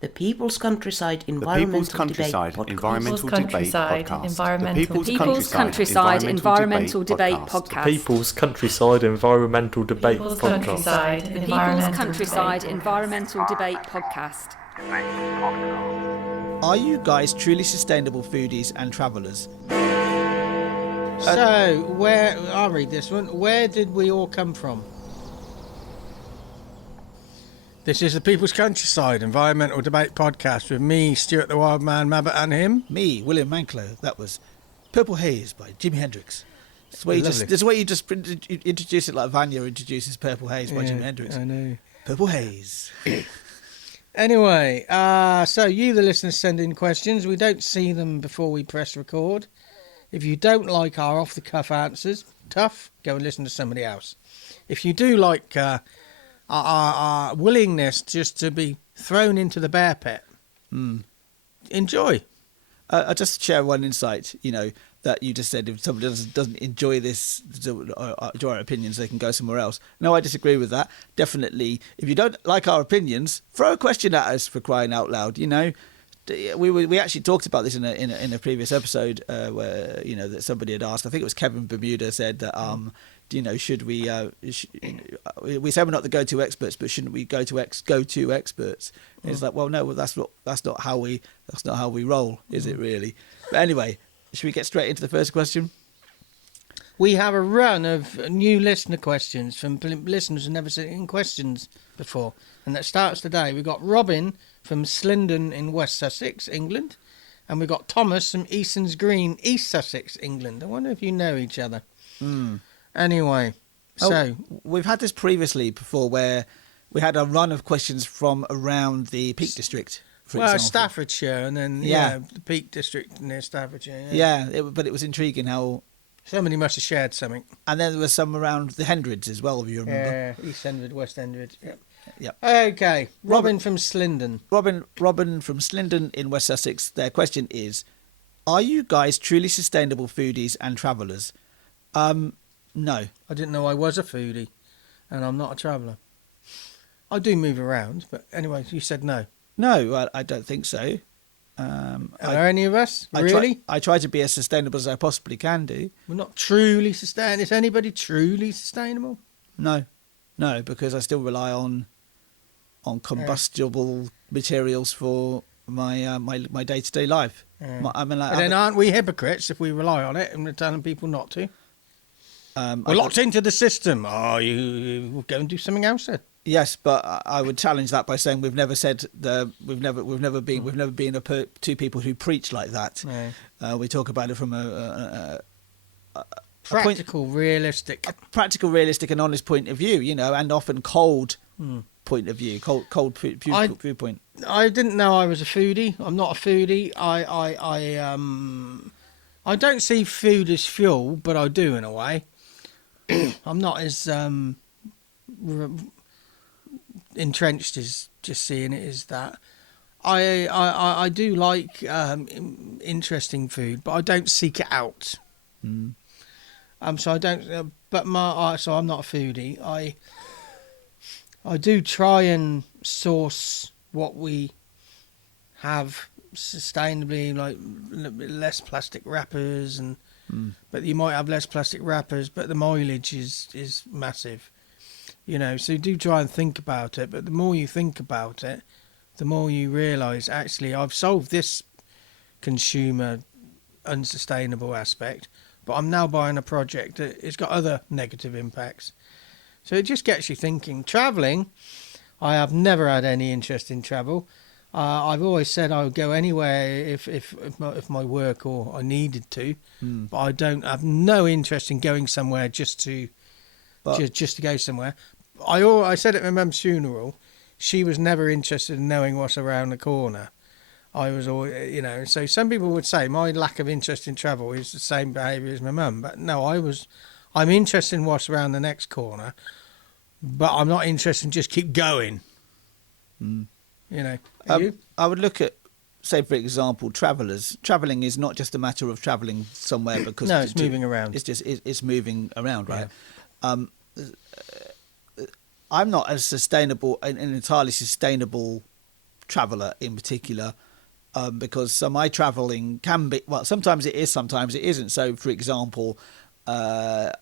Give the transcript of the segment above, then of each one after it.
The People's Countryside The People's Environmental Countryside Debate Environmental Debate Podcast. The People's Countryside Environmental Debate Podcast. People's Countryside Environmental Debate People's Podcast. Countryside Environmental Debate Podcast. Are you guys truly sustainable foodies and travellers? So, I'll read this one. Where did we all come from? This is the People's Countryside Environmental Debate Podcast with me, Stuart the Wild Man Mabbott, and him. Me, William Manklow. That was Purple Haze by Jimi Hendrix. This is the way you just introduce it like Vanya introduces Purple Haze by Jimi Hendrix. I know. Purple Haze. Anyway, so you, the listeners, send in questions. We don't see them before we press record. If you don't like our off-the-cuff answers, tough, go and listen to somebody else. If you do like our willingness just to be thrown into the bear pit, enjoy. I'll just share one insight, that you just said if somebody doesn't enjoy this, enjoy our opinions, they can go somewhere else. No, I disagree with that. Definitely, if you don't like our opinions, throw a question at us, for crying out loud, We actually talked about this in a previous episode where that somebody had asked. I think it was Kevin Bermuda said that should we we say we're not the go-to experts, but shouldn't we go to experts? And it's like, well, no, that's not how we roll, is it really? But anyway, should we get straight into the first question? We have a run of new listener questions from listeners who've never sent in questions before, and that starts today. We've got Robin from Slindon in West Sussex, England, and we've got Thomas from Easons Green, East Sussex, England. I wonder if you know each other. Anyway, so we've had this previously before, where we had a run of questions from around the Peak District. For example. Staffordshire, and then the Peak District near Staffordshire. But it was intriguing how somebody must have shared something. And then there was some around the Hendreds as well, if you remember. Yeah, East Hendred, West Hendred. Yep. Okay, Robin from Slindon. Robin from Slindon in West Sussex. Their question is: are you guys truly sustainable foodies and travellers? No. I didn't know I was a foodie, and I'm not a traveller. I do move around, but anyway, you said no. No, I don't think so. Are any of us? Really? I try to be as sustainable as I possibly can do. We're not truly sustainable. Is anybody truly sustainable? No, because I still rely on combustible materials for my my day-to-day life. Then aren't we hypocrites if we rely on it and we're telling people not to? We're locked into the system. Oh, you go and do something else then. Yes, but I would challenge that by saying we've never been two people who preach like that. No. We talk about it from a practical, realistic, and honest point of view, and often cold point of view, cold viewpoint. I didn't know I was a foodie. I'm not a foodie. I don't see food as fuel, but I do in a way. I'm not as entrenched as just seeing it as that. I do like interesting food, but I don't seek it out. So I don't. So I'm not a foodie. I do try and source what we have sustainably, like less plastic wrappers, and but you might have less plastic wrappers, but the mileage is massive. So do try and think about it, but the more you think about it, the more you realise, actually, I've solved this consumer unsustainable aspect, but I'm now buying a project that it's got other negative impacts. So it just gets you thinking. Travelling, I have never had any interest in travel. I've always said I would go anywhere if my work or I needed to, but I have no interest in going somewhere just to go somewhere. I said at my mum's funeral, she was never interested in knowing what's around the corner. I was always, so some people would say my lack of interest in travel is the same behaviour as my mum, but no, I'm interested in what's around the next corner, but I'm not interested in just keep going. You? I would look at, say, for example, travellers. Travelling is not just a matter of travelling somewhere because it's moving around. It's moving around, right? Yeah. I'm not as sustainable, an entirely sustainable traveller in particular, because my travelling can be, well, sometimes it is, sometimes it isn't. So, for example, Stuart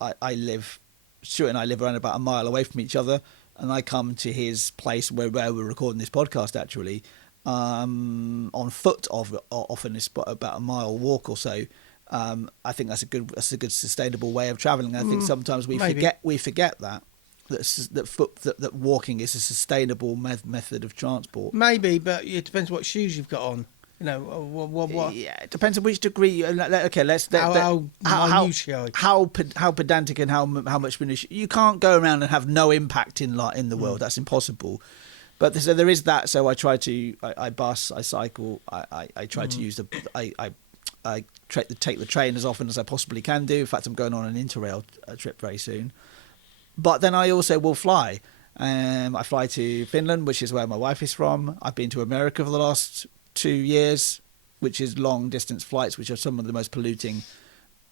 and I live around about a mile away from each other, and I come to his place where we're recording this podcast actually on foot. Often it's about a mile walk or so. I think that's a good sustainable way of travelling. I think sometimes we forget that walking is a sustainable method of transport. Maybe, but it depends what shoes you've got on. You know, what? Yeah, it depends on which degree. Okay, how pedantic and how much you can't go around and have no impact in the world. That's impossible. But so there is that. So I try to. I bus. I cycle. I try to use I take the train as often as I possibly can do. In fact, I'm going on an Interrail trip very soon. But then I also will fly. I fly to Finland, which is where my wife is from. I've been to America for the last 2 years, which is long distance flights, which are some of the most polluting,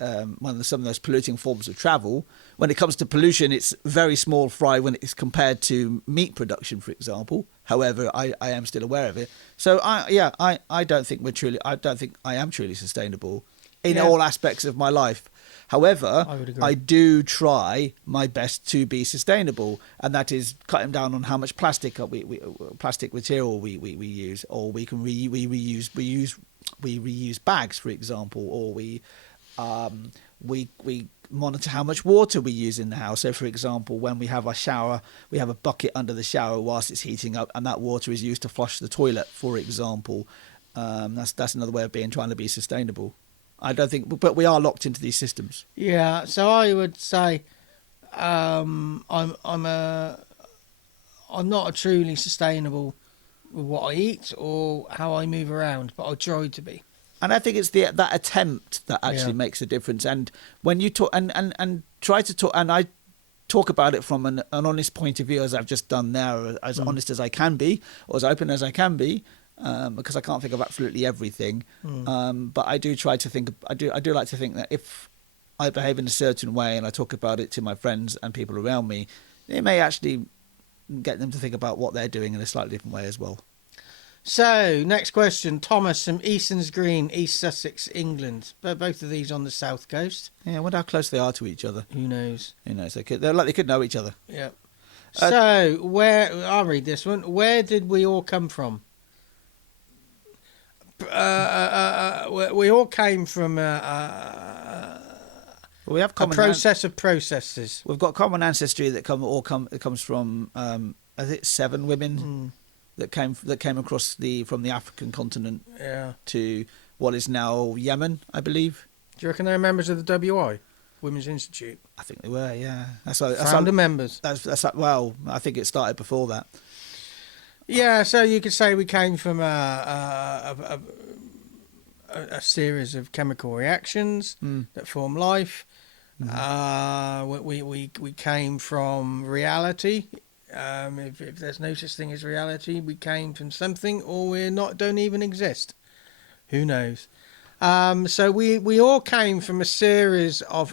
some of the most polluting forms of travel. When it comes to pollution, it's very small fry when it's compared to meat production, for example. However, I am still aware of it. So I don't think I am truly sustainable in all aspects of my life. However, I do try my best to be sustainable, and that is cutting down on how much plastic plastic material we use, or we can reuse bags, for example, or we monitor how much water we use in the house. So, for example, when we have our shower, we have a bucket under the shower whilst it's heating up, and that water is used to flush the toilet, for example. That's another way of trying to be sustainable. I don't think, but we are locked into these systems. Yeah, so I would say I'm not a truly sustainable with what I eat or how I move around, but I try to be. And I think it's that attempt that actually makes a difference. And when you talk and try to talk, and I talk about it from an honest point of view, as I've just done there, as honest as I can be, or as open as I can be. Because I can't think of absolutely everything, but I do try to think. I do like to think that if I behave in a certain way and I talk about it to my friends and people around me, it may actually get them to think about what they're doing in a slightly different way as well. So, next question, Thomas from Easons Green, East Sussex, England. Both of these on the south coast. Yeah, I wonder how close they are to each other. Who knows? They could know each other. Yeah. So, I'll read this one. Where did we all come from? We all came from we have a process of processes. We've got common ancestry that comes from I think 7 women that came across from the African continent to what is now Yemen, I believe. Do you reckon they're members of the WI, Women's Institute? I think they were. Yeah, Founder members. Well, I think it started before that. Yeah, so you could say we came from a series of chemical reactions that form life. We came from reality. If there's no such thing as reality, we came from something, or don't even exist. Who knows? So we all came from a series of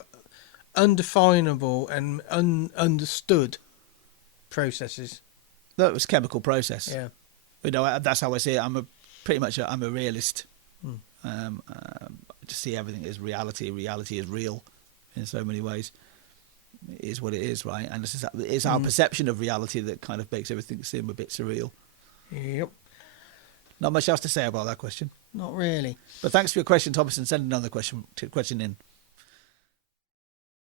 undefinable and understood processes. That was chemical process. Yeah, that's how I see it. I'm a realist. To see everything as reality. Reality is real in so many ways. It is what it is, right? And it's our perception of reality that kind of makes everything seem a bit surreal. Yep. Not much else to say about that question. Not really. But thanks for your question, Thomas, and send another question in.